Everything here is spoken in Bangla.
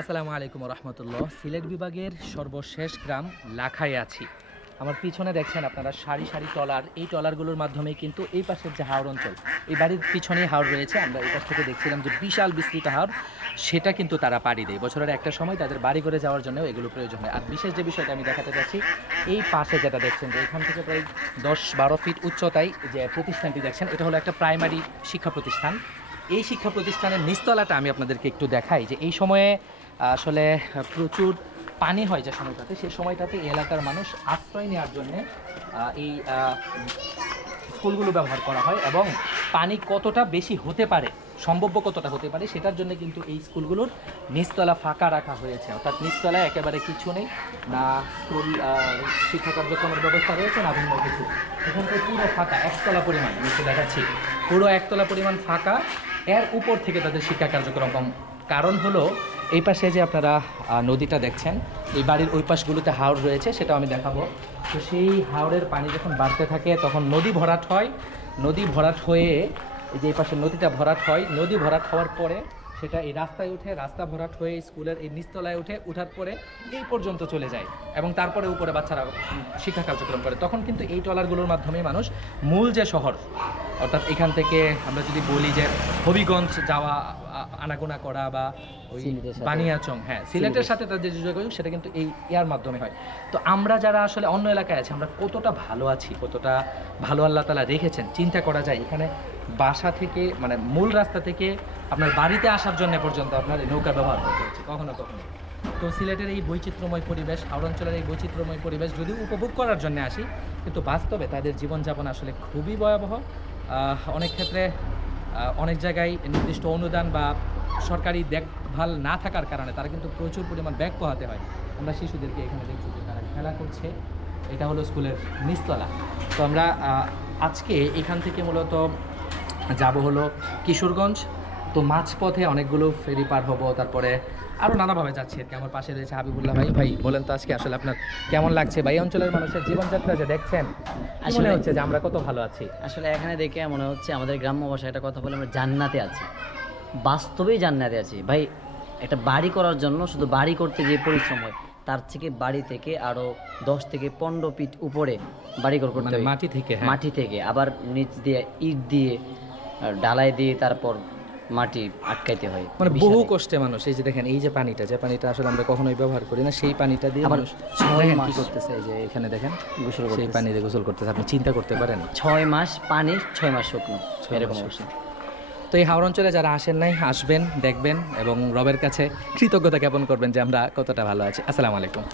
আসসালামু আলাইকুম রহমতুল্লাহ সিলেট বিভাগের সর্বশেষ গ্রাম লাখায় আছি। আমার পিছনে দেখছেন আপনারা সারি সারি টলার এই টলারগুলোর মাধ্যমে কিন্তু এই পাশের যে হাওড় অঞ্চল, এই বাড়ির পিছনেই হাওড় রয়েছে। আমরা এই পাশ থেকে দেখছিলাম যে বিশাল বিস্তৃত হাওড় সেটা কিন্তু তারা পাড়ি দেয়। বছরের একটা সময় তাদের বাড়ি করে যাওয়ার জন্য এগুলো প্রয়োজন হয়। আর বিশেষ যে বিষয়টা আমি দেখাতে চাচ্ছি এই পাশে যেটা দেখছেন যে এখান থেকে প্রায় দশ বারো ফিট উচ্চতায় যে প্রতিষ্ঠানটি দেখছেন, এটা হলো একটা প্রাইমারি শিক্ষা প্রতিষ্ঠান। এই শিক্ষা প্রতিষ্ঠানের নিচতলাটা আমি আপনাদেরকে একটু দেখাই যে এই সময়ে আসলে প্রচুর পানি হয় যে সময়টাতে সেই সময়টাতে এলাকার মানুষ আশ্রয় নেওয়ার জন্য এই স্কুলগুলো ব্যবহার করা হয় এবং পানি কতটা বেশি হতে পারে, সম্ভব্য কতটা হতে পারে, সেটার জন্য কিন্তু এই স্কুলগুলোর নিচতলা ফাঁকা রাখা হয়েছে। অর্থাৎ নিচতলায় একেবারে কিছু নেই, না স্কুল শিক্ষা কার্যক্রমের ব্যবস্থা রয়েছে, না ভিন্ন কিছু। এখানটায় পুরো ফাঁকা, একতলা পরিমাণ একটু দেখাচ্ছি। পুরো একতলা পরিমাণ ফাঁকা, এর উপর থেকে তাদের শিক্ষা কার্যক্রম কম। কারণ হলো এই পাশে যে আপনারা নদীটা দেখছেন, এই বাড়ির ওই পাশগুলোতে হাওড় রয়েছে, সেটাও আমি দেখাবো। তো সেই হাওড়ের পানি যখন বাড়তে থাকে, তখন নদী ভরাট হয়। নদী ভরাট হয়ে, এই যে এই পাশে নদীটা ভরাট হয়, নদী ভরাট হওয়ার পরে সেটা এই রাস্তায় উঠে, রাস্তা ভরাট হয়ে স্কুলের এই নিচতলায় উঠে, উঠার পরে এই পর্যন্ত চলে যায় এবং তারপরে উপরে বাচ্চারা শিক্ষা কার্যক্রম করে। তখন কিন্তু এই ট্রলারগুলোর মাধ্যমে মানুষ মূল যে শহর, অর্থাৎ এখান থেকে আমরা যদি বলি যে হবিগঞ্জ যাওয়া আনাগোনা করা বা ওই। বানিয়াচং হ্যাঁ সিলেটের সাথে তাদের যে যোগাযোগ সেটা কিন্তু এই ইয়ার মাধ্যমে হয়। তো আমরা যারা আসলে অন্য এলাকায় আছি আমরা কতটা ভালো আছি কতটা ভালো আল্লাহ তালা রেখেছেন চিন্তা করা যায়। এখানে বাসা থেকে মানে মূল রাস্তা থেকে আপনার বাড়িতে আসার জন্য পর্যন্ত আপনার এই নৌকা ব্যবহার করতে হচ্ছে কখনো কখনো। তো সিলেটের এই বৈচিত্র্যময় পরিবেশ হাওড় অঞ্চলের এই বৈচিত্র্যময় পরিবেশ যদিও উপভোগ করার জন্য আসি কিন্তু বাস্তবে তাদের জীবনযাপন আসলে খুবই ভয়াবহ। অনেক ক্ষেত্রে অনেক জায়গায় নির্দিষ্ট অনুদান বা সরকারি দেখভাল না থাকার কারণে তারা কিন্তু প্রচুর পরিমাণ ব্যাগ পোহাতে হয়। আমরা শিশুদেরকে এখানে দেখছি যে তারা খেলা করছে। এটা হলো স্কুলের নিচতলা। তো আমরা আজকে এখান থেকে মূলত যাব হলো কিশোরগঞ্জ। তো মাঝপথে অনেকগুলো ফেরি পার হব তারপরে আরও নানাভাবে যাচ্ছি। আর কি আমার পাশে রয়েছে হাবিবুল্লাহ ভাই। ভাই বলেন তো আজকে আসলে আপনার কেমন লাগছে? ভাই অঞ্চলের মানুষের জীবনযাত্রা যে দেখছেন আসলে- হচ্ছে যে আমরা কত ভালো আছি? আসলে এখানে দেখে মনে হচ্ছে আমাদের গ্রাম্য ভাষায় একটা কথা বলে আমরা জান্নাতে আছি। বাস্তবেই জান্নাতে আছি। ভাই একটা বাড়ি করার জন্য শুধু বাড়ি করতে যে পরিশ্রম হয় তার থেকে বাড়ি থেকে আরও দশ থেকে পনেরো ফিট উপরে বাড়ি ঘর করতে মানে মাটি থেকে হ্যাঁ। মাটি থেকে আবার নিচ দিয়ে ইট দিয়ে ডালাই দিয়ে তারপর মাটি আটকাইতে হয়। মানে বহু কষ্টে মানুষ এই যে দেখেন এই যে পানিটা যে পানিটা আসলে আমরা কখনোই ব্যবহার করি না সেই পানিটা দিয়ে মানুষ ছয় দেখেন কি মাস। করতেছে এই যে এখানে দেখেন গোসল সেই করতেছে। পানি দিয়ে গোসল করতেছে আপনি চিন্তা করতে পারেন। ছয় মাস পানি ছয় মাস শুকনো এরকম অবস্থা। তো এই হাওড় অঞ্চলে যারা আসেন নাই আসবেন দেখবেন এবং রবের কাছে কৃতজ্ঞতা জ্ঞাপন করবেন যে আমরা কতটা ভালো আছি। আসসালামু আলাইকুম।